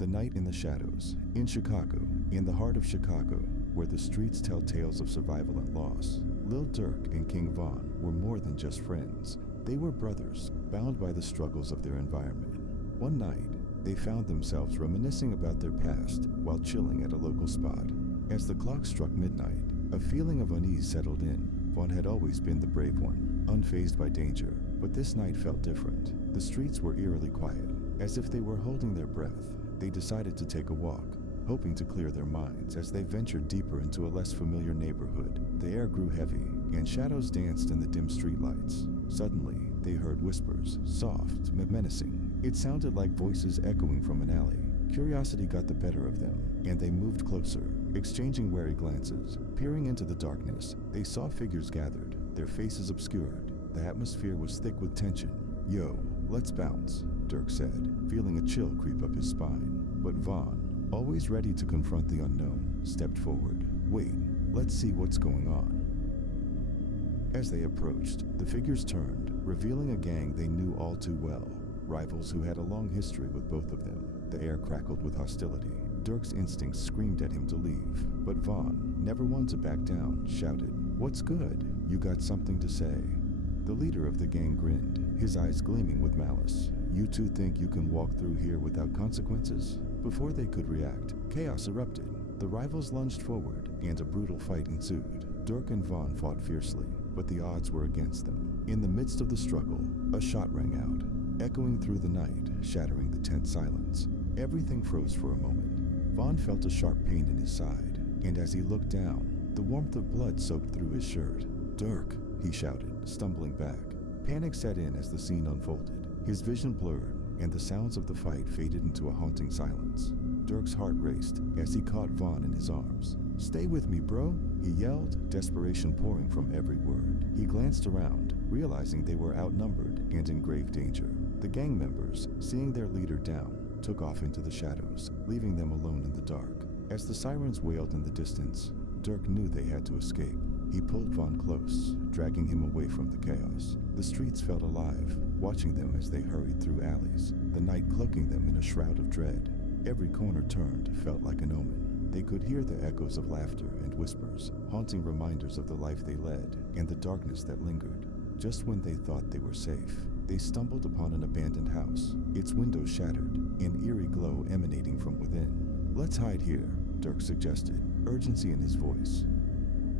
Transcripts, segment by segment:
The Night in the Shadows, in Chicago, in the heart of Chicago, where the streets tell tales of survival and loss, Lil Durk and King Von were more than just friends. They were brothers, bound by the struggles of their environment. One night, they found themselves reminiscing about their past while chilling at a local spot. As the clock struck midnight, a feeling of unease settled in. Von had always been the brave one, unfazed by danger, but this night felt different. The streets were eerily quiet, as if they were holding their breath. They decided to take a walk, hoping to clear their minds as they ventured deeper into a less familiar neighborhood. The air grew heavy, and shadows danced in the dim streetlights. Suddenly, they heard whispers, soft, menacing. It sounded like voices echoing from an alley. Curiosity got the better of them, and they moved closer, exchanging wary glances. Peering into the darkness, they saw figures gathered, their faces obscured. The atmosphere was thick with tension. "Yo, let's bounce," Durk said, feeling a chill creep up his spine. But Von, always ready to confront the unknown, stepped forward. "Wait, let's see what's going on." As they approached, the figures turned, revealing a gang they knew all too well, rivals who had a long history with both of them. The air crackled with hostility. Durk's instincts screamed at him to leave, but Von, never one to back down, shouted, "What's good? You got something to say?" The leader of the gang grinned, his eyes gleaming with malice. "You two think you can walk through here without consequences?" Before they could react, chaos erupted. The rivals lunged forward, and a brutal fight ensued. Durk and Von fought fiercely, but the odds were against them. In the midst of the struggle, a shot rang out, echoing through the night, shattering the tense silence. Everything froze for a moment. Von felt a sharp pain in his side, and as he looked down, the warmth of blood soaked through his shirt. "Durk," he shouted, stumbling back. Panic set in as the scene unfolded. His vision blurred, and the sounds of the fight faded into a haunting silence. Durk's heart raced as he caught Von in his arms. "Stay with me, bro," he yelled, desperation pouring from every word. He glanced around, realizing they were outnumbered and in grave danger. The gang members, seeing their leader down, took off into the shadows, leaving them alone in the dark. As the sirens wailed in the distance, Durk knew they had to escape. He pulled Von close, dragging him away from the chaos. The streets felt alive, watching them as they hurried through alleys, the night cloaking them in a shroud of dread. Every corner turned felt like an omen. They could hear the echoes of laughter and whispers, haunting reminders of the life they led and the darkness that lingered. Just when they thought they were safe, they stumbled upon an abandoned house, its windows shattered, an eerie glow emanating from within. "Let's hide here," Durk suggested, urgency in his voice.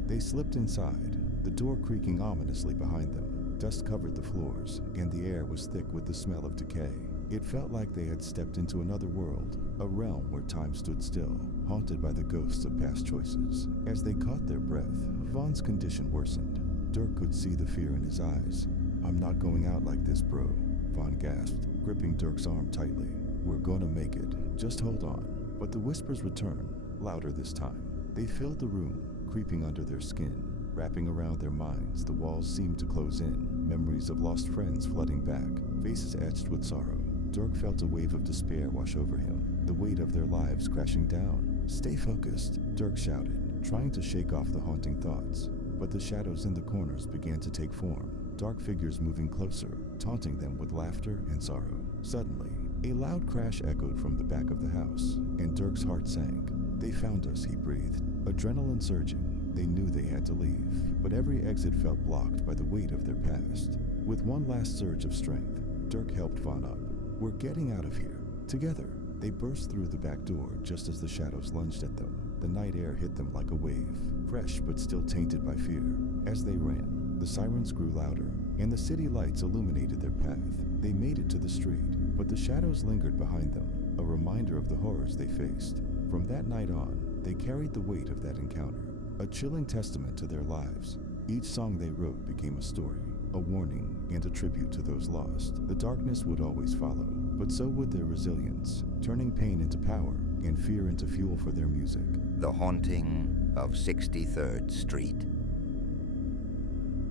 They slipped inside, the door creaking ominously behind them. Dust covered the floors, and the air was thick with the smell of decay. It felt like they had stepped into another world, a realm where time stood still, haunted by the ghosts of past choices. As they caught their breath, Von's condition worsened. Durk could see the fear in his eyes. "I'm not going out like this, bro," Von gasped, gripping Durk's arm tightly. "We're gonna make it. Just hold on." But the whispers returned, louder this time. They filled the room, creeping under their skin. Wrapping around their minds, the walls seemed to close in, memories of lost friends flooding back, faces etched with sorrow. Durk felt a wave of despair wash over him, the weight of their lives crashing down. "Stay focused," Durk shouted, trying to shake off the haunting thoughts. But the shadows in the corners began to take form, dark figures moving closer, taunting them with laughter and sorrow. Suddenly, a loud crash echoed from the back of the house, and Durk's heart sank. "They found us," he breathed, adrenaline surging. They knew they had to leave, but every exit felt blocked by the weight of their past. With one last surge of strength, Durk helped Von up. "We're getting out of here, together." They burst through the back door just as the shadows lunged at them. The night air hit them like a wave, fresh but still tainted by fear. As they ran, the sirens grew louder, and the city lights illuminated their path. They made it to the street, but the shadows lingered behind them, a reminder of the horrors they faced. From that night on, they carried the weight of that encounter, a chilling testament to their lives. Each song they wrote became a story, a warning and a tribute to those lost. The darkness would always follow, but so would their resilience, turning pain into power and fear into fuel for their music. The Haunting of 63rd Street.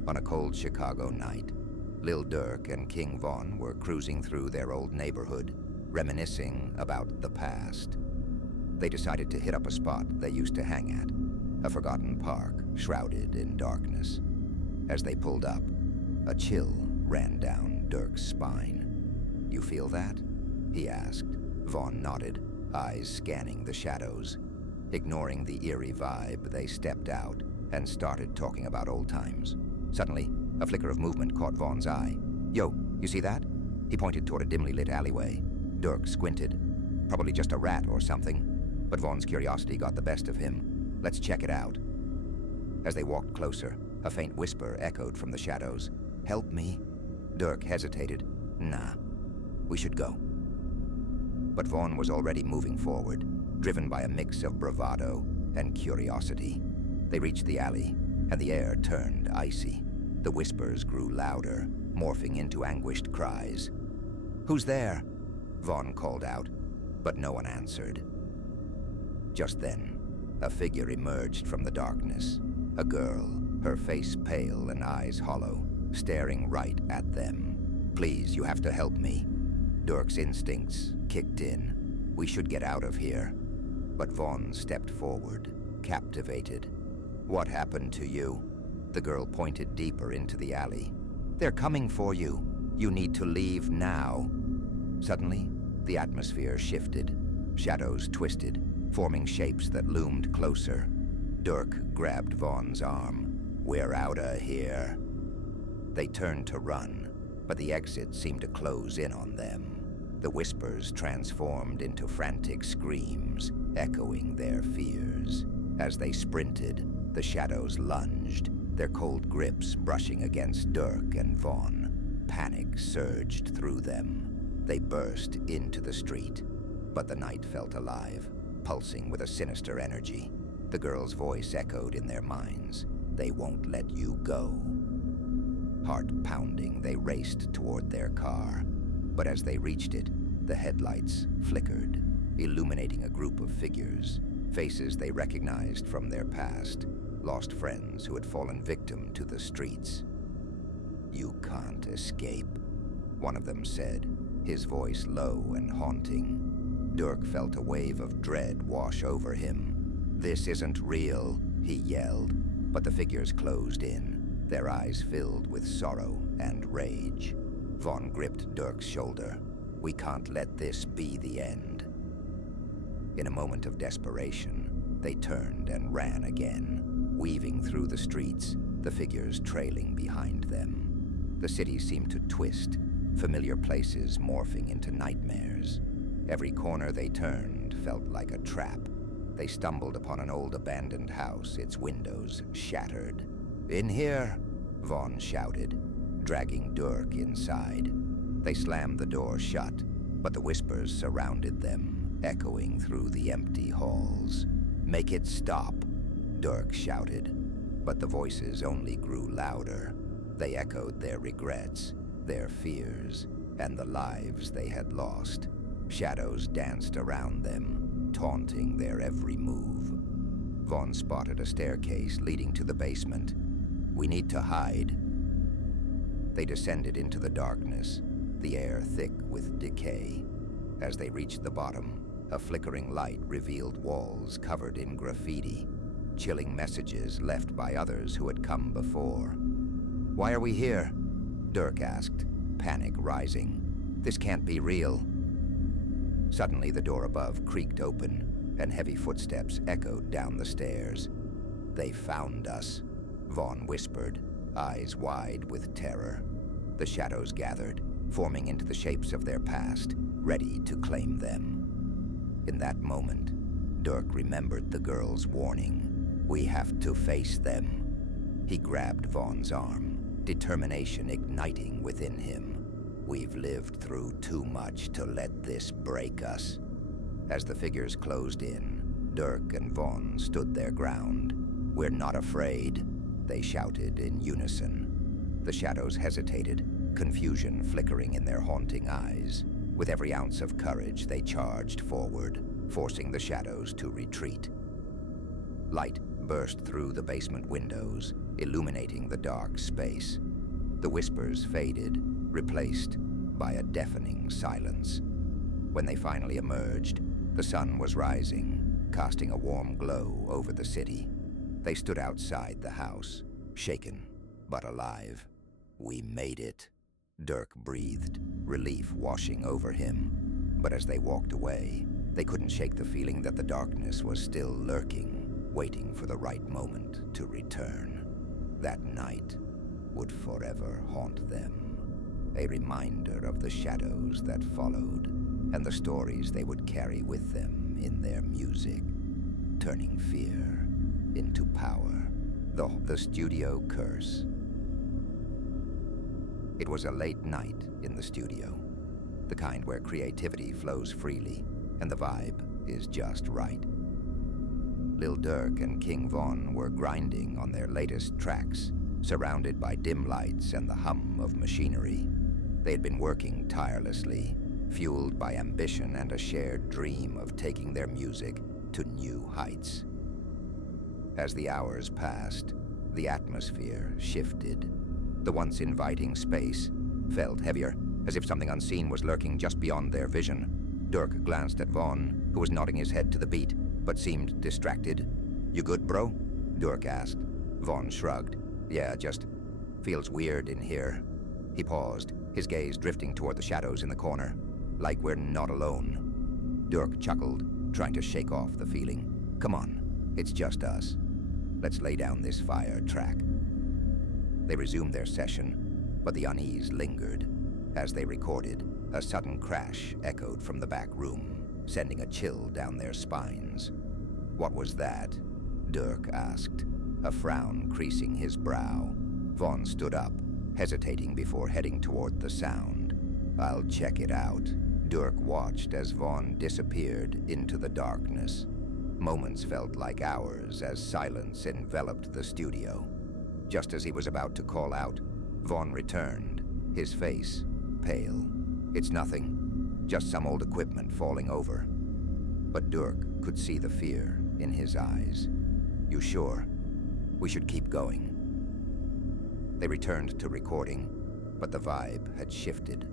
On a cold Chicago night, Lil Durk and King Von were cruising through their old neighborhood, reminiscing about the past. They decided to hit up a spot they used to hang at, a forgotten park shrouded in darkness. As they pulled up, a chill ran down Durk's spine. "You feel that?" he asked. Von nodded. eyes scanning the shadows. Ignoring the eerie vibe, they stepped out and started talking about old times. Suddenly, a flicker of movement caught Vaughn's eye. "Yo, you see that?" He pointed toward a dimly lit alleyway. Durk squinted. Probably just a rat or something, but Vaughn's curiosity got the best of him. "Let's check it out." As they walked closer, a faint whisper echoed from the shadows. "Help me?" Durk hesitated. "Nah, we should go." But Vaughn was already moving forward, driven by a mix of bravado and curiosity. They reached the alley, and the air turned icy. The whispers grew louder, morphing into anguished cries. "Who's there?" Vaughn called out, but no one answered. Just then, a figure emerged from the darkness. A girl, her face pale and eyes hollow, staring right at them. "Please, you have to help me." Durk's instincts kicked in. "We should get out of here." But Vaughn stepped forward, captivated. "What happened to you?" The girl pointed deeper into the alley. "They're coming for you. You need to leave now." Suddenly, the atmosphere shifted. Shadows twisted, forming shapes that loomed closer. Durk grabbed Vaughn's arm. "We're outta here." They turned to run, but the exit seemed to close in on them. The whispers transformed into frantic screams, echoing their fears. As they sprinted, the shadows lunged, their cold grips brushing against Durk and Vaughn. Panic surged through them. They burst into the street, but the night felt alive, pulsing with a sinister energy. The girl's voice echoed in their minds. "They won't let you go." Heart pounding, they raced toward their car. But as they reached it, the headlights flickered, illuminating a group of figures, faces they recognized from their past, lost friends who had fallen victim to the streets. "You can't escape," one of them said, his voice low and haunting. Durk felt a wave of dread wash over him. "This isn't real," he yelled, but the figures closed in, their eyes filled with sorrow and rage. Vaughn gripped Durk's shoulder. "We can't let this be the end." In a moment of desperation, they turned and ran again, weaving through the streets, the figures trailing behind them. The city seemed to twist, familiar places morphing into nightmares. Every corner they turned felt like a trap. They stumbled upon an old abandoned house, its windows shattered. "In here!" Vaughn shouted, dragging Durk inside. They slammed the door shut, but the whispers surrounded them, echoing through the empty halls. "Make it stop!" Durk shouted, but the voices only grew louder. They echoed their regrets, their fears, and the lives they had lost. Shadows danced around them, taunting their every move. Vaughn spotted a staircase leading to the basement. "We need to hide." They descended into the darkness, the air thick with decay. As they reached the bottom, a flickering light revealed walls covered in graffiti, chilling messages left by others who had come before. "Why are we here?" Durk asked, panic rising. "This can't be real." Suddenly, the door above creaked open, and heavy footsteps echoed down the stairs. "They found us," Vaughn whispered, eyes wide with terror. The shadows gathered, forming into the shapes of their past, ready to claim them. In that moment, Durk remembered the girl's warning. "We have to face them." He grabbed Vaughn's arm, determination igniting within him. "We've lived through too much to let this break us." As the figures closed in, Durk and Vaughn stood their ground. "We're not afraid," they shouted in unison. The shadows hesitated, confusion flickering in their haunting eyes. With every ounce of courage, they charged forward, forcing the shadows to retreat. Light burst through the basement windows, illuminating the dark space. The whispers faded, replaced by a deafening silence. When they finally emerged, the sun was rising, casting a warm glow over the city. They stood outside the house, shaken but alive. "We made it," Durk breathed, relief washing over him. But as they walked away, They couldn't shake the feeling that the darkness was still lurking, waiting for the right moment to return. That night would forever haunt them, a reminder of the shadows that followed and the stories they would carry with them in their music, turning fear into power. The Studio Curse. It was a late night in the studio, the kind where creativity flows freely and the vibe is just right. Lil Durk and King Von were grinding on their latest tracks, surrounded by dim lights and the hum of machinery. They had been working tirelessly, fueled by ambition and a shared dream of taking their music to new heights. As the hours passed, the atmosphere shifted. The once inviting space felt heavier, as if something unseen was lurking just beyond their vision. Durk glanced at Von, who was nodding his head to the beat, but seemed distracted. "You good, bro?" Durk asked. Von shrugged. "Yeah, just feels weird in here." He paused, his gaze drifting toward the shadows in the corner. "Like we're not alone." Durk chuckled, trying to shake off the feeling. "Come on, it's just us. Let's lay down this fire track." They resumed their session, but the unease lingered. As they recorded, a sudden crash echoed from the back room, sending a chill down their spines. "What was that?" Durk asked, a frown creasing his brow. Von stood up, hesitating before heading toward the sound. "I'll check it out." Durk watched as Von disappeared into the darkness. Moments felt like hours as silence enveloped the studio. Just as he was about to call out, Von returned, his face pale. "It's nothing, just some old equipment falling over." But Durk could see the fear in his eyes. "You sure? We should keep going." They returned to recording, but the vibe had shifted.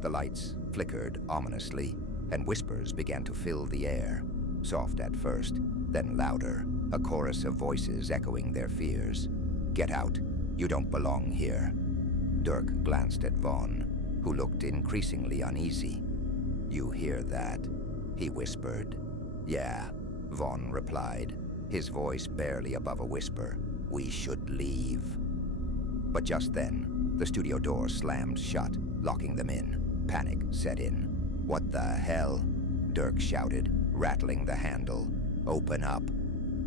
The lights flickered ominously, and whispers began to fill the air. Soft at first, then louder, a chorus of voices echoing their fears. "Get out. You don't belong here." Durk glanced at Von, who looked increasingly uneasy. "You hear that?" he whispered. "Yeah," Von replied, his voice barely above a whisper. "We should leave." But just then, the studio door slammed shut, locking them in. Panic set in. "What the hell?" Durk shouted, rattling the handle. "Open up."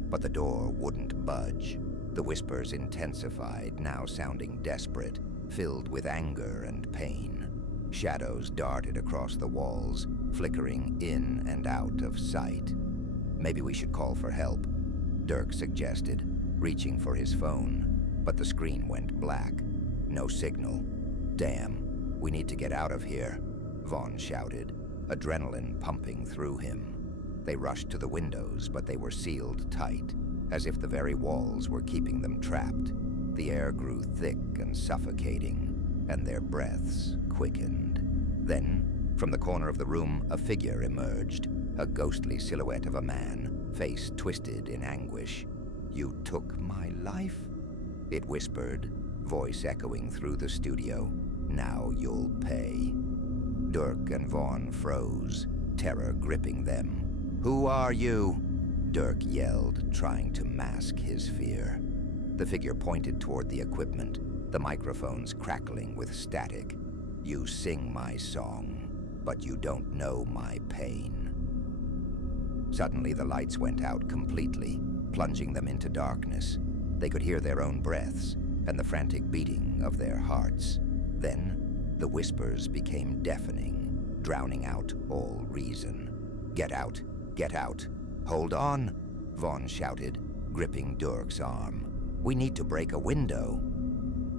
But the door wouldn't budge. The whispers intensified, now sounding desperate, filled with anger and pain. Shadows darted across the walls, flickering in and out of sight. "Maybe we should call for help," Durk suggested, reaching for his phone. But the screen went black. No signal. "Damn, we need to get out of here," Von shouted, adrenaline pumping through him. They rushed to the windows, but they were sealed tight, as if the very walls were keeping them trapped. The air grew thick and suffocating, and their breaths quickened. Then, from the corner of the room, a figure emerged, a ghostly silhouette of a man, face twisted in anguish. "You took my life?" it whispered, voice echoing through the studio. "Now you'll pay." Durk and Von froze, terror gripping them. "Who are you?" Durk yelled, trying to mask his fear. The figure pointed toward the equipment, the microphones crackling with static. "You sing my song, but you don't know my pain." Suddenly the lights went out completely, plunging them into darkness. They could hear their own breaths and the frantic beating of their hearts. Then, the whispers became deafening, drowning out all reason. "Get out! Get out! Hold on!" Von shouted, gripping Durk's arm. "We need to break a window."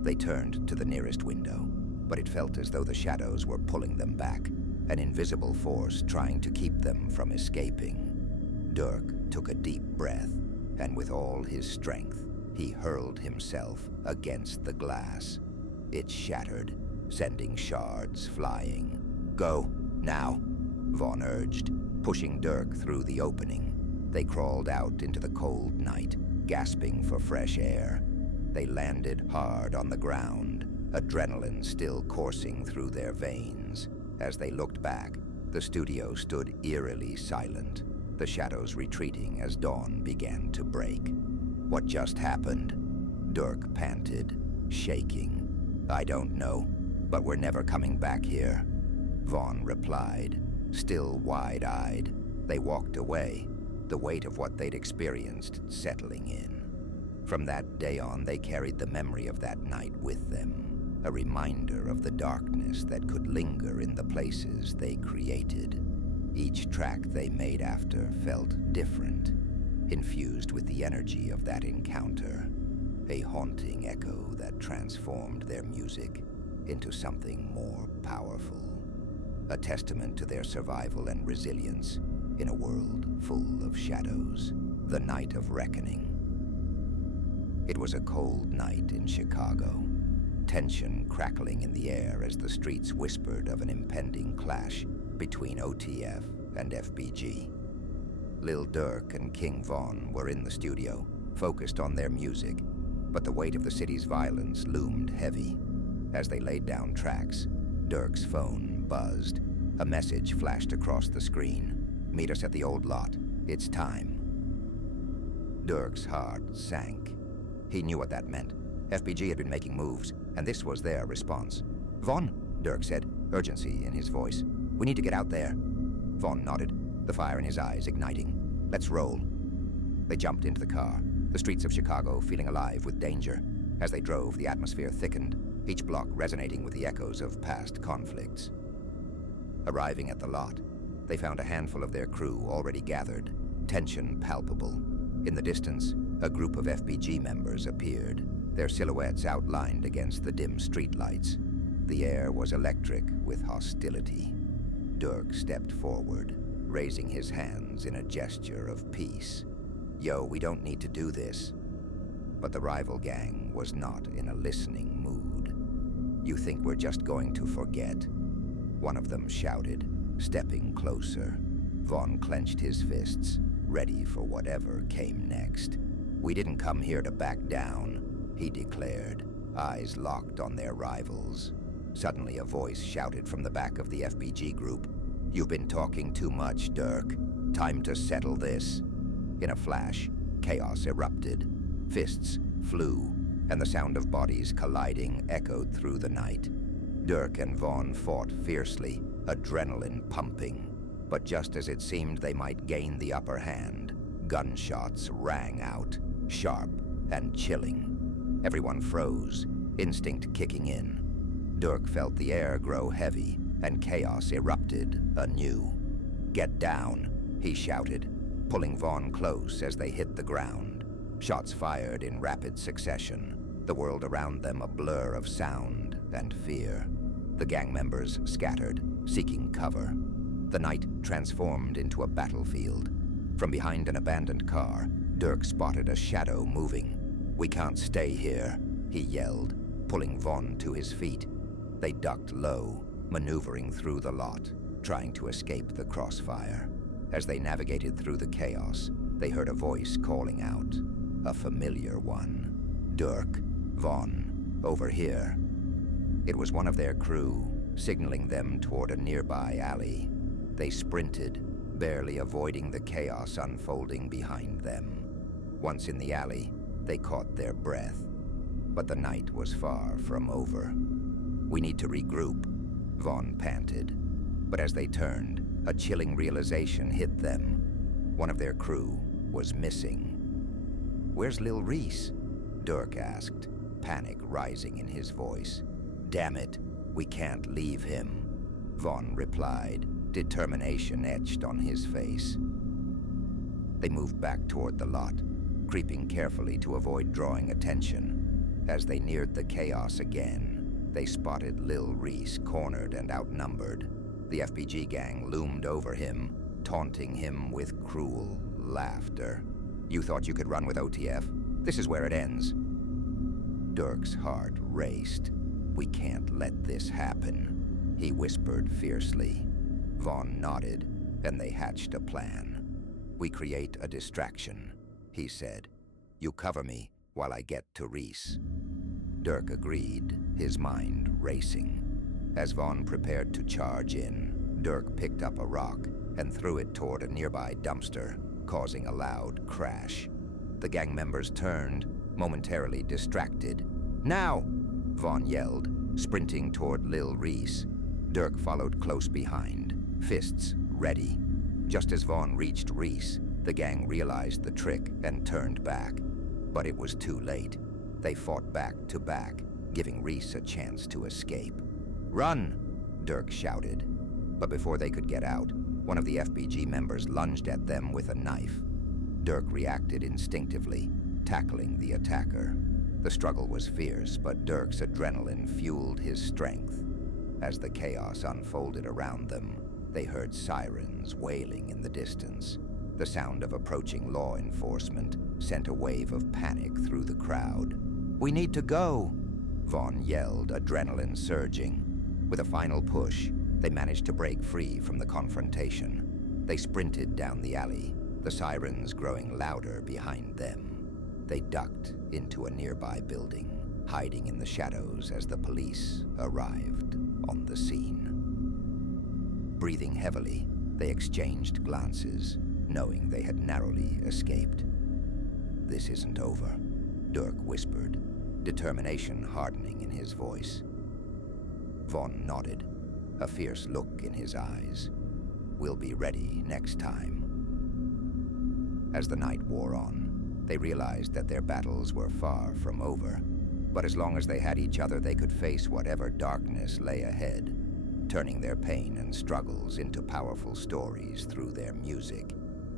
They turned to the nearest window, but it felt as though the shadows were pulling them back, an invisible force trying to keep them from escaping. Durk took a deep breath, and with all his strength, he hurled himself against the glass. It shattered, sending shards flying. "Go, now," Von urged, pushing Durk through the opening. They crawled out into the cold night, gasping for fresh air. They landed hard on the ground, adrenaline still coursing through their veins. As they looked back, The studio stood eerily silent, the shadows retreating as dawn began to break. What just happened? Durk panted, shaking. I don't know, but we're never coming back here. Vaughn replied, still wide-eyed. They walked away, the weight of what they'd experienced settling in. From that day on, they carried the memory of that night with them, a reminder of the darkness that could linger in the places they created. Each track they made after felt different, infused with the energy of that encounter, a haunting echo that transformed their music into something more powerful, a testament to their survival and resilience in a world full of shadows, the night of reckoning. It was a cold night in Chicago, tension crackling in the air as the streets whispered of an impending clash between OTF and FBG. Lil Durk and King Von were in the studio, focused on their music, but the weight of the city's violence loomed heavy. As they laid down tracks, Durk's phone buzzed. A message flashed across the screen. "Meet us at the old lot. It's time." Durk's heart sank. He knew what that meant. FBG had been making moves, and this was their response. "Vaughn," Durk said, urgency in his voice. "We need to get out there." Vaughn nodded, the fire in his eyes igniting. "Let's roll." They jumped into the car, the streets of Chicago feeling alive with danger. As they drove, the atmosphere thickened, each block resonating with the echoes of past conflicts. Arriving at the lot, they found a handful of their crew already gathered, tension palpable. In the distance, a group of FBG members appeared, their silhouettes outlined against the dim streetlights. The air was electric with hostility. Durk stepped forward, raising his hands in a gesture of peace. "Yo, we don't need to do this." But the rival gang was not in a listening mood. "You think we're just going to forget?" one of them shouted, stepping closer. Vaughn clenched his fists, ready for whatever came next. "We didn't come here to back down," he declared, eyes locked on their rivals. Suddenly a voice shouted from the back of the FBG group, "You've been talking too much, Durk. Time to settle this." In a flash, chaos erupted. Fists flew, and the sound of bodies colliding echoed through the night. Durk and Vaughn fought fiercely, adrenaline pumping. But just as it seemed they might gain the upper hand, gunshots rang out, sharp and chilling. Everyone froze, instinct kicking in. Durk felt the air grow heavy, and chaos erupted anew. "Get down," he shouted, pulling Vaughn close as they hit the ground. Shots fired in rapid succession, the world around them a blur of sound and fear. The gang members scattered, seeking cover. The night transformed into a battlefield. From behind an abandoned car, Durk spotted a shadow moving. "We can't stay here," he yelled, pulling Vaughn to his feet. They ducked low, maneuvering through the lot, trying to escape the crossfire. As they navigated through the chaos, they heard a voice calling out, a familiar one. "Durk, Vaughn, over here." It was one of their crew, signaling them toward a nearby alley. They sprinted, barely avoiding the chaos unfolding behind them. Once in the alley, they caught their breath. But the night was far from over. "We need to regroup," Vaughn panted. But as they turned, a chilling realization hit them. One of their crew was missing. "Where's Lil Reese?" Durk asked, panic rising in his voice. "Damn it, we can't leave him," Vaughn replied, determination etched on his face. They moved back toward the lot, creeping carefully to avoid drawing attention. As they neared the chaos again, they spotted Lil Reese cornered and outnumbered. The FBG gang loomed over him, taunting him with cruel laughter. "You thought you could run with OTF? This is where it ends." Durk's heart raced. "We can't let this happen," he whispered fiercely. Vaughn nodded, and they hatched a plan. "We create a distraction," he said. "You cover me while I get to Reese." Durk agreed, his mind racing. As Vaughn prepared to charge in, Durk picked up a rock and threw it toward a nearby dumpster, causing a loud crash. The gang members turned, momentarily distracted. "Now!" Vaughn yelled, sprinting toward Lil Reese. Durk followed close behind, fists ready. Just as Vaughn reached Reese, the gang realized the trick and turned back. But it was too late. They fought back to back, giving Reese a chance to escape. "Run!" Durk shouted. But before they could get out, one of the FBG members lunged at them with a knife. Durk reacted instinctively, tackling the attacker. The struggle was fierce, but Durk's adrenaline fueled his strength. As the chaos unfolded around them, they heard sirens wailing in the distance. The sound of approaching law enforcement sent a wave of panic through the crowd. "We need to go!" Vaughn yelled, adrenaline surging. With a final push, they managed to break free from the confrontation. They sprinted down the alley, the sirens growing louder behind them. They ducked into a nearby building, hiding in the shadows as the police arrived on the scene. Breathing heavily, they exchanged glances, knowing they had narrowly escaped. "This isn't over," Durk whispered, determination hardening in his voice. Vaughn nodded, a fierce look in his eyes. "We'll be ready next time." As the night wore on, they realized that their battles were far from over. But as long as they had each other, they could face whatever darkness lay ahead, turning their pain and struggles into powerful stories through their music,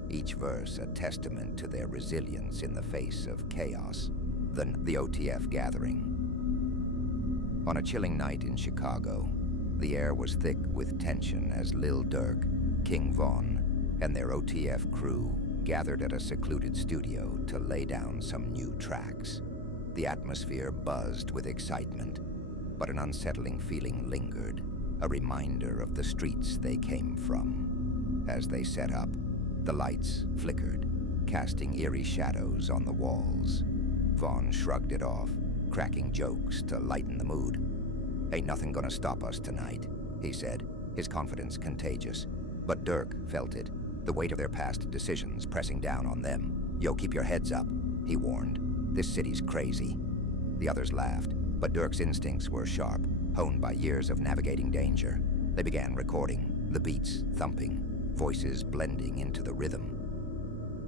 each verse a testament to their resilience in the face of chaos. The OTF gathering. On a chilling night in Chicago, the air was thick with tension as Lil Durk, King Von, and their OTF crew gathered at a secluded studio to lay down some new tracks. The atmosphere buzzed with excitement, but an unsettling feeling lingered, a reminder of the streets they came from. As they set up, the lights flickered, casting eerie shadows on the walls. Vaughn shrugged it off, cracking jokes to lighten the mood. "Ain't nothing gonna stop us tonight," he said, his confidence contagious. But Durk felt it, the weight of their past decisions pressing down on them. "Yo, keep your heads up," he warned. "This city's crazy." The others laughed, but Durk's instincts were sharp, honed by years of navigating danger. They began recording, the beats thumping, voices blending into the rhythm.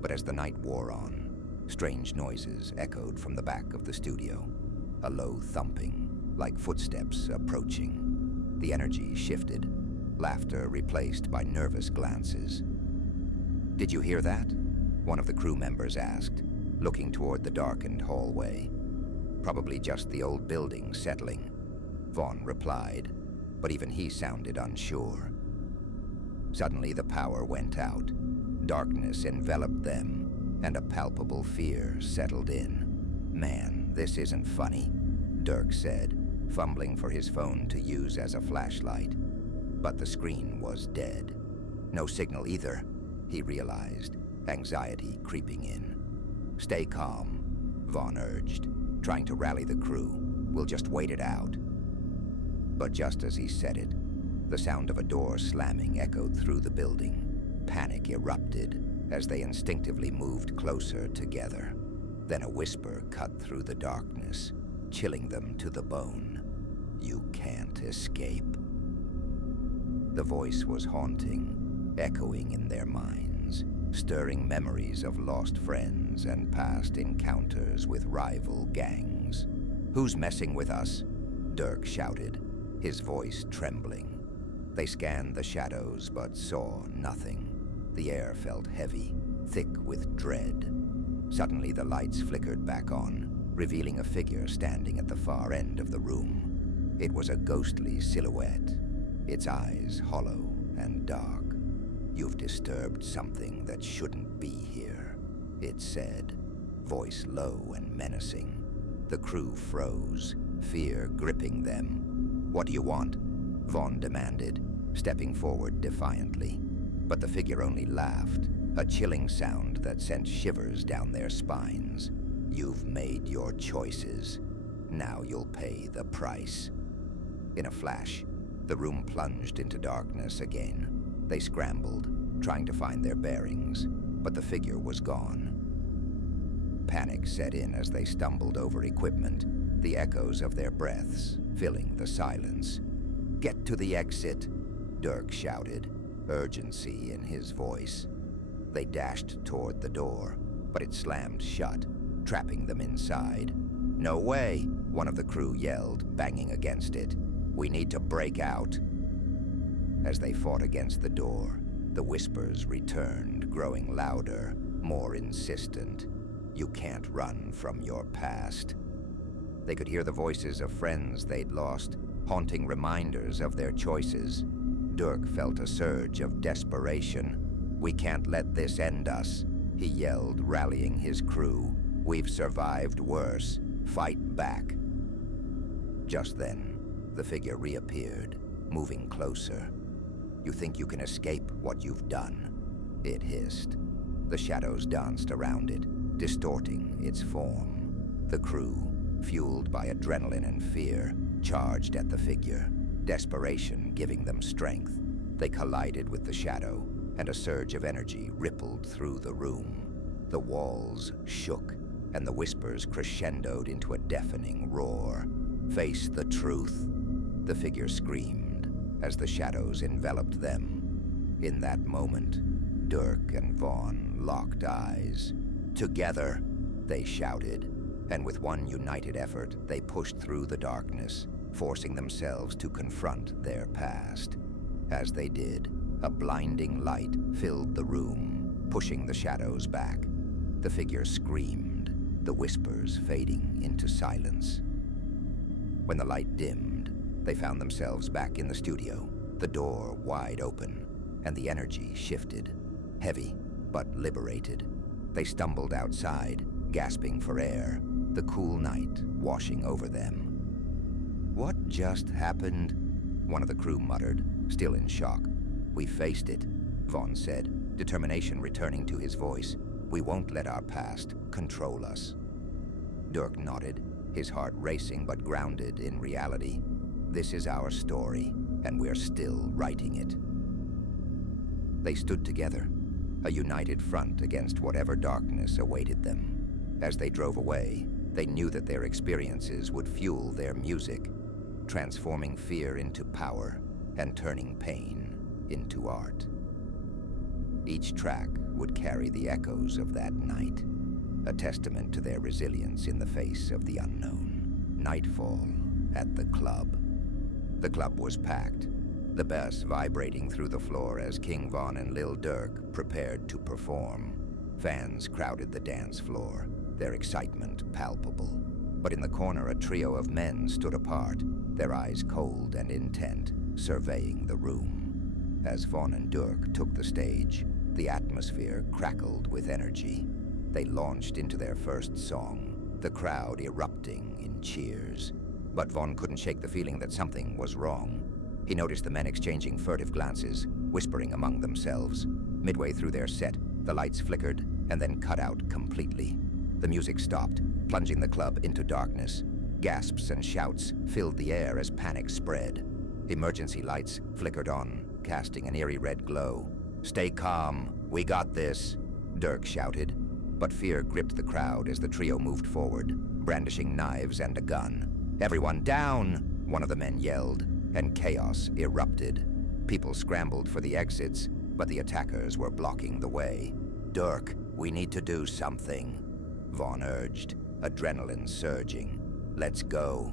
But as the night wore on, strange noises echoed from the back of the studio, a low thumping, like footsteps approaching. The energy shifted, laughter replaced by nervous glances. "Did you hear that?" one of the crew members asked, looking toward the darkened hallway. "Probably just the old building settling," Vaughn replied, but even he sounded unsure. Suddenly the power went out. Darkness enveloped them, and a palpable fear settled in. "Man, this isn't funny," Durk said, fumbling for his phone to use as a flashlight. But the screen was dead. No signal either, he realized, anxiety creeping in. "Stay calm," Vaughn urged, trying to rally the crew. "We'll just wait it out." But just as he said it, the sound of a door slamming echoed through the building. Panic erupted as they instinctively moved closer together. Then a whisper cut through the darkness, chilling them to the bone. "You can't escape." The voice was haunting, echoing in their minds, stirring memories of lost friends and past encounters with rival gangs. "Who's messing with us?" Durk shouted, his voice trembling. They scanned the shadows but saw nothing. The air felt heavy, thick with dread. Suddenly the lights flickered back on, revealing a figure standing at the far end of the room. It was a ghostly silhouette, its eyes hollow and dark. "You've disturbed something that shouldn't be here," it said, voice low and menacing. The crew froze, fear gripping them. "What do you want?" Vaughn demanded, stepping forward defiantly. But the figure only laughed, a chilling sound that sent shivers down their spines. "You've made your choices. Now you'll pay the price." In a flash, The room plunged into darkness again. They scrambled, trying to find their bearings, but the figure was gone. Panic set in as they stumbled over equipment, the echoes of their breaths filling the silence. "Get to the exit," Durk shouted, urgency in his voice. They dashed toward the door, but it slammed shut, trapping them inside. "No way," one of the crew yelled, banging against it. "We need to break out." As they fought against the door, the whispers returned, growing louder, more insistent. "You can't run from your past." They could hear the voices of friends they'd lost, haunting reminders of their choices. Durk felt a surge of desperation. "We can't let this end us," he yelled, rallying his crew. "We've survived worse. Fight back." Just then, the figure reappeared, moving closer. "You think you can escape what you've done?" it hissed. The shadows danced around it, distorting its form. The crew, fueled by adrenaline and fear, charged at the figure, desperation giving them strength. They collided with the shadow, and a surge of energy rippled through the room. The walls shook, and the whispers crescendoed into a deafening roar. "Face the truth," the figure screamed as the shadows enveloped them. In that moment, Durk and Vaughn locked eyes. "Together," they shouted, and with one united effort, they pushed through the darkness, forcing themselves to confront their past. As they did, a blinding light filled the room, pushing the shadows back. The figure screamed, the whispers fading into silence. When the light dimmed, they found themselves back in the studio, the door wide open, and the energy shifted, heavy but liberated. They stumbled outside, gasping for air, the cool night washing over them. "What just happened?" one of the crew muttered, still in shock. "We faced it," Vaughn said, determination returning to his voice. "We won't let our past control us." Durk nodded, his heart racing but grounded in reality. "This is our story, and we're still writing it." They stood together, a united front against whatever darkness awaited them. As they drove away, they knew that their experiences would fuel their music, transforming fear into power and turning pain into art. Each track would carry the echoes of that night, a testament to their resilience in the face of the unknown. Nightfall at the club. The club was packed, the bass vibrating through the floor as King Von and Lil Durk prepared to perform. Fans crowded the dance floor, their excitement palpable. But in the corner, a trio of men stood apart, their eyes cold and intent, surveying the room. As Von and Durk took the stage, the atmosphere crackled with energy. They launched into their first song, the crowd erupting in cheers. But Von couldn't shake the feeling that something was wrong. He noticed the men exchanging furtive glances, whispering among themselves. Midway through their set, the lights flickered and then cut out completely. The music stopped, plunging the club into darkness. Gasps and shouts filled the air as panic spread. Emergency lights flickered on, casting an eerie red glow. "Stay calm, we got this," Durk shouted. But fear gripped the crowd as the trio moved forward, brandishing knives and a gun. "Everyone down!" one of the men yelled, and chaos erupted. People scrambled for the exits, but the attackers were blocking the way. "Durk, we need to do something," Vaughn urged, adrenaline surging. "Let's go,"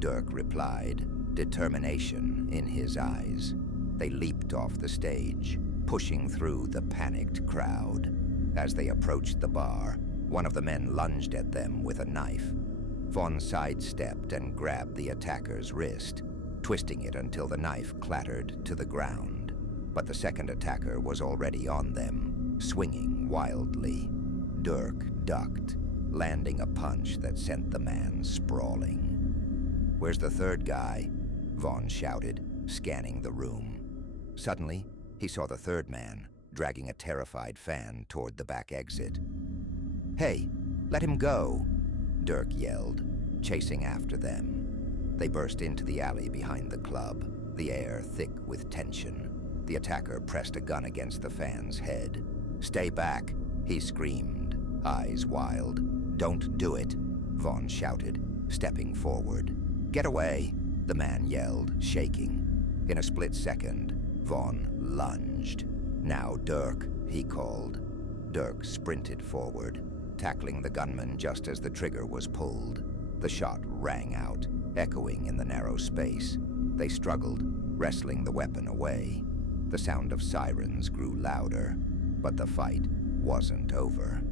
Durk replied, determination in his eyes. They leaped off the stage, pushing through the panicked crowd. As they approached the bar, one of the men lunged at them with a knife. Vaughn sidestepped and grabbed the attacker's wrist, twisting it until the knife clattered to the ground. But the second attacker was already on them, swinging wildly. Durk ducked, landing a punch that sent the man sprawling. "Where's the third guy?" Vaughn shouted, scanning the room. Suddenly, he saw the third man, dragging a terrified fan toward the back exit. "Hey, let him go!" Durk yelled, chasing after them. They burst into the alley behind the club, the air thick with tension. The attacker pressed a gun against the fan's head. "Stay back," he screamed, eyes wild. "Don't do it," Vaughn shouted, stepping forward. "Get away," the man yelled, shaking. In a split second, Vaughn lunged. "Now, Durk," he called. Durk sprinted forward, tackling the gunman just as the trigger was pulled. The shot rang out, echoing in the narrow space. They struggled, wrestling the weapon away. The sound of sirens grew louder, but the fight wasn't over.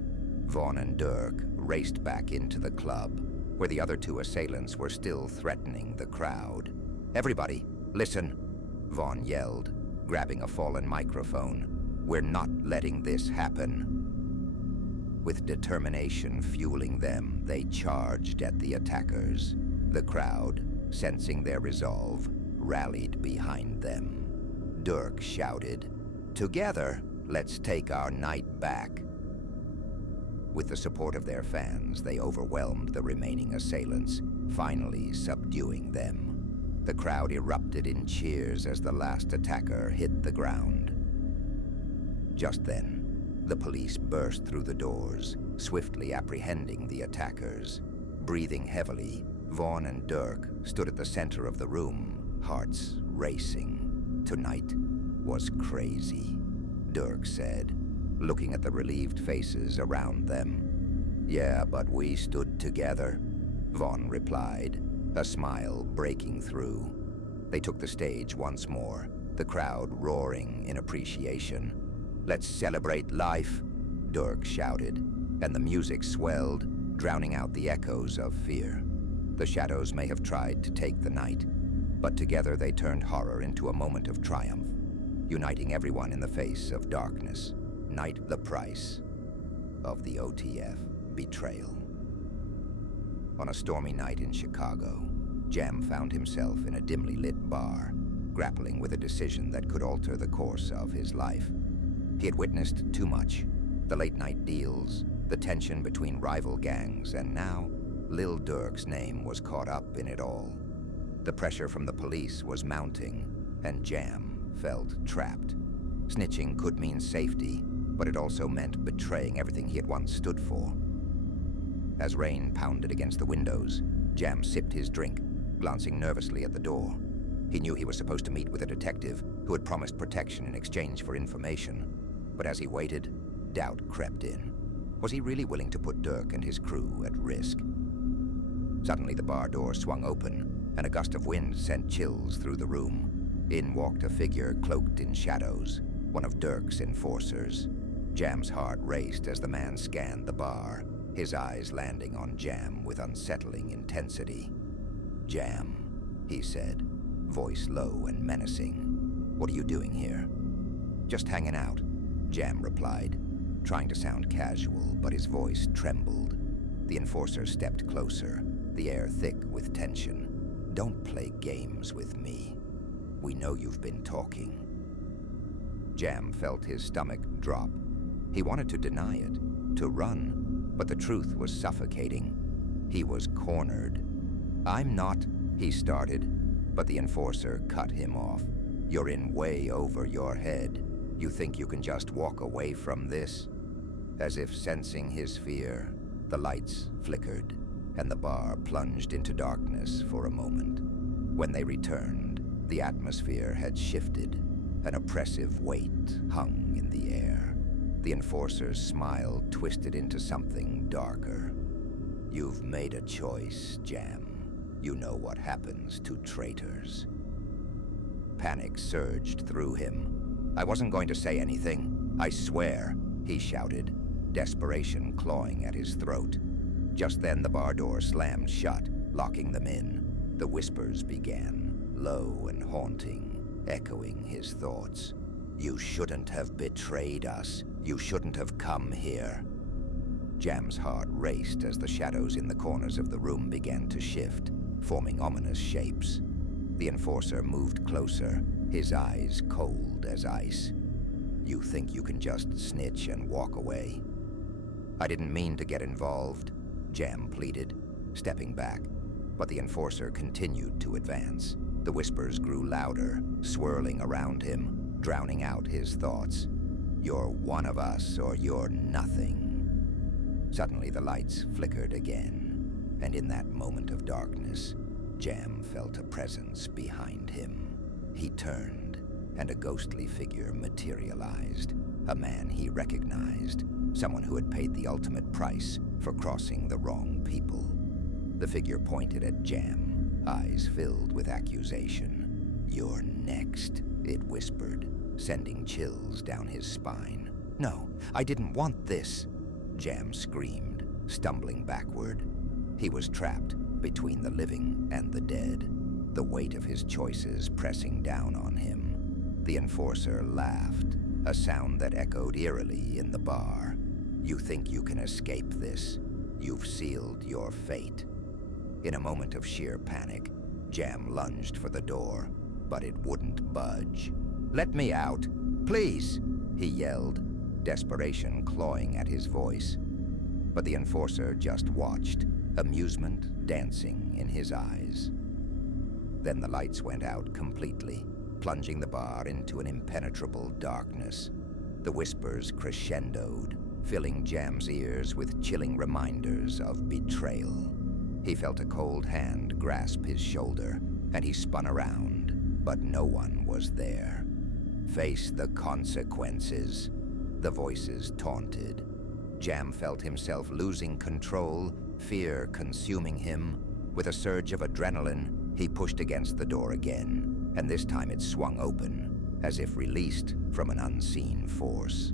Vaughn and Durk raced back into the club, where the other two assailants were still threatening the crowd. "Everybody, listen," Vaughn yelled, grabbing a fallen microphone. "We're not letting this happen." With determination fueling them, they charged at the attackers. The crowd, sensing their resolve, rallied behind them. Durk shouted, "Together, let's take our night back." With the support of their fans, they overwhelmed the remaining assailants, finally subduing them. The crowd erupted in cheers as the last attacker hit the ground. Just then, the police burst through the doors, swiftly apprehending the attackers. Breathing heavily, Vaughn and Durk stood at the center of the room, hearts racing. "Tonight was crazy," Durk said, looking at the relieved faces around them. "Yeah, but we stood together," Vaughn replied, a smile breaking through. They took the stage once more, the crowd roaring in appreciation. "Let's celebrate life," Durk shouted, and the music swelled, drowning out the echoes of fear. The shadows may have tried to take the night, but together they turned horror into a moment of triumph, uniting everyone in the face of darkness. Night the price of the OTF betrayal. On a stormy night in Chicago, Jam found himself in a dimly lit bar, grappling with a decision that could alter the course of his life. He had witnessed too much: the late-night deals, the tension between rival gangs, and now Lil Durk's name was caught up in it all. The pressure from the police was mounting, and Jam felt trapped. Snitching could mean safety, but it also meant betraying everything he had once stood for. As rain pounded against the windows, Jam sipped his drink, glancing nervously at the door. He knew he was supposed to meet with a detective who had promised protection in exchange for information. But as he waited, doubt crept in. Was he really willing to put Durk and his crew at risk? Suddenly the bar door swung open, and a gust of wind sent chills through the room. In walked a figure cloaked in shadows, one of Durk's enforcers. Jam's heart raced as the man scanned the bar, his eyes landing on Jam with unsettling intensity. "Jam," he said, voice low and menacing. "What are you doing here?" "Just hanging out," Jam replied, trying to sound casual, but his voice trembled. The enforcer stepped closer, the air thick with tension. "Don't play games with me. We know you've been talking." Jam felt his stomach drop. He wanted to deny it, to run, but the truth was suffocating. He was cornered. "I'm not," he started, but the enforcer cut him off. "You're in way over your head. You think you can just walk away from this?" As if sensing his fear, the lights flickered, and the bar plunged into darkness for a moment. When they returned, the atmosphere had shifted. An oppressive weight hung in the air. The enforcer's smile twisted into something darker. "You've made a choice, Jam. You know what happens to traitors." Panic surged through him. "I wasn't going to say anything, I swear," he shouted, desperation clawing at his throat. Just then the bar door slammed shut, locking them in. The whispers began, low and haunting, echoing his thoughts. "You shouldn't have betrayed us. You shouldn't have come here." Jam's heart raced as the shadows in the corners of the room began to shift, forming ominous shapes. The enforcer moved closer, his eyes cold as ice. "You think you can just snitch and walk away?" "I didn't mean to get involved," Jam pleaded, stepping back, but the enforcer continued to advance. The whispers grew louder, swirling around him, drowning out his thoughts. "You're one of us, or you're nothing." Suddenly the lights flickered again, and in that moment of darkness, Jam felt a presence behind him. He turned, and a ghostly figure materialized. A man he recognized, someone who had paid the ultimate price for crossing the wrong people. The figure pointed at Jam, eyes filled with accusation. "You're next," it whispered, sending chills down his spine. "No, I didn't want this," Jam screamed, stumbling backward. He was trapped between the living and the dead, the weight of his choices pressing down on him. The enforcer laughed, a sound that echoed eerily in the bar. "You think you can escape this? You've sealed your fate." In a moment of sheer panic, Jam lunged for the door, but it wouldn't budge. "Let me out, please," he yelled, desperation clawing at his voice. But the enforcer just watched, amusement dancing in his eyes. Then the lights went out completely, plunging the bar into an impenetrable darkness. The whispers crescendoed, filling Jam's ears with chilling reminders of betrayal. He felt a cold hand grasp his shoulder, and he spun around, but no one was there. "Face the consequences," the voices taunted. Jam felt himself losing control, fear consuming him. With a surge of adrenaline, he pushed against the door again, and this time it swung open, as if released from an unseen force.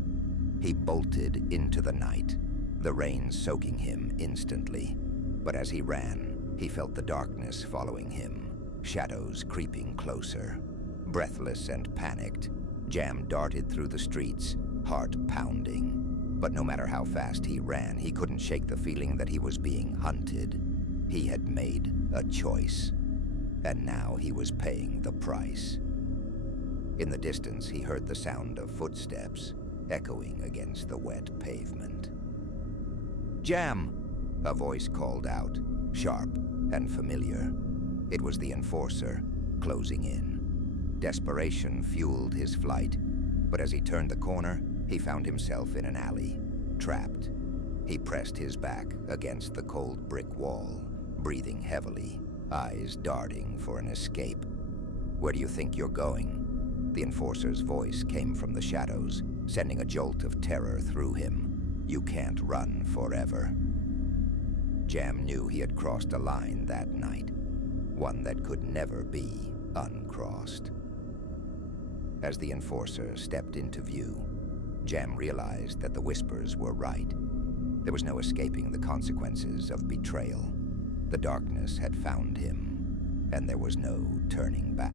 He bolted into the night, the rain soaking him instantly. But as he ran, he felt the darkness following him, shadows creeping closer. Breathless and panicked, Jam darted through the streets, heart pounding. But no matter how fast he ran, he couldn't shake the feeling that he was being hunted. He had made a choice, and now he was paying the price. In the distance, he heard the sound of footsteps echoing against the wet pavement. "Jam!" a voice called out, sharp and familiar. It was the enforcer, closing in. Desperation fueled his flight, but as he turned the corner, he found himself in an alley, trapped. He pressed his back against the cold brick wall, breathing heavily, eyes darting for an escape. "Where do you think you're going?" The enforcer's voice came from the shadows, sending a jolt of terror through him. "You can't run forever." Jam knew he had crossed a line that night, one that could never be uncrossed. As the enforcer stepped into view, Jam realized that the whispers were right. There was no escaping the consequences of betrayal. The darkness had found him, and there was no turning back.